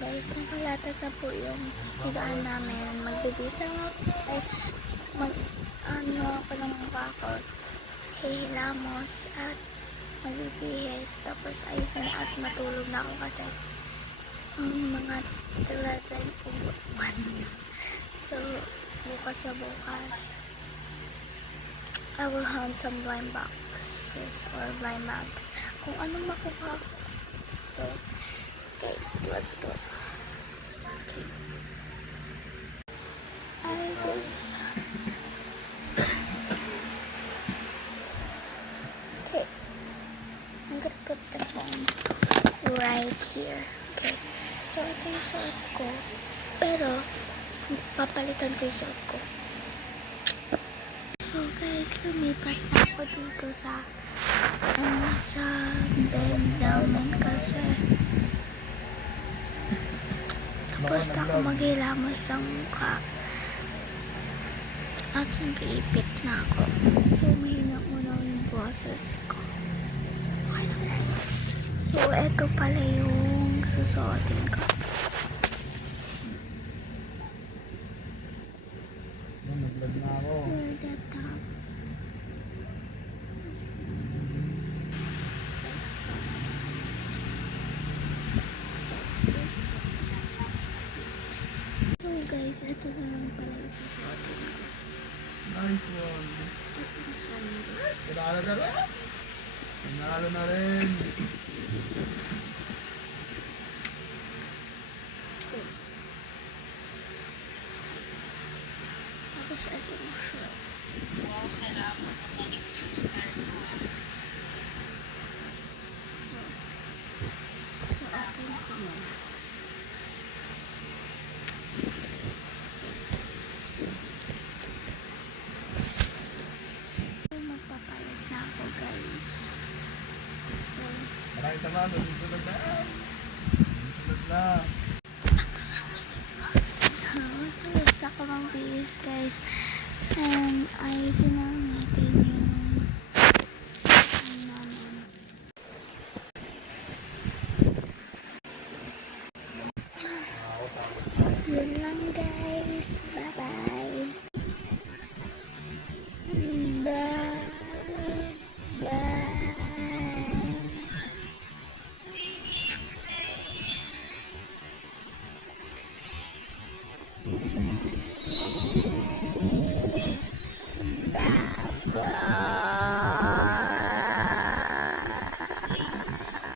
guys, nakalatag na po yung higaan namin. Magbibisa ay ano ako ng mukha ko, hihilamos at magbibihis, tapos ayun at matulog na ako kasi mga 11 uwan. So bukas sa bukas I will hunt some blind boxes or blind bags kung anong makuha ko. So guys, let's go. Okay. Okay, I'm gonna put the phone right here. Okay, so ito yung suot ko, pero papalitan ko yung suot ko. So guys, lumipat na ako dito sa bed namin kasi tapos na ako maghilamos ng mukha at nag-iipit na ako. So mahina muna yung boses ko. So eto pala yung susuotin ko. Nag-vlog na ako. Where that top? So guys, eto na lang pala yung susuotin ko. Nice one. Itong sandal. Pinalo na rin. Pinalo na rin. Tapos eto yung shirt. Wow, salamat. Malik yung star ko. So akin ko na. So magpapalit na ako guys. So Maraming tama. Tulog na. Tulog na. tapos ako magbihis guys. And ayusin na natin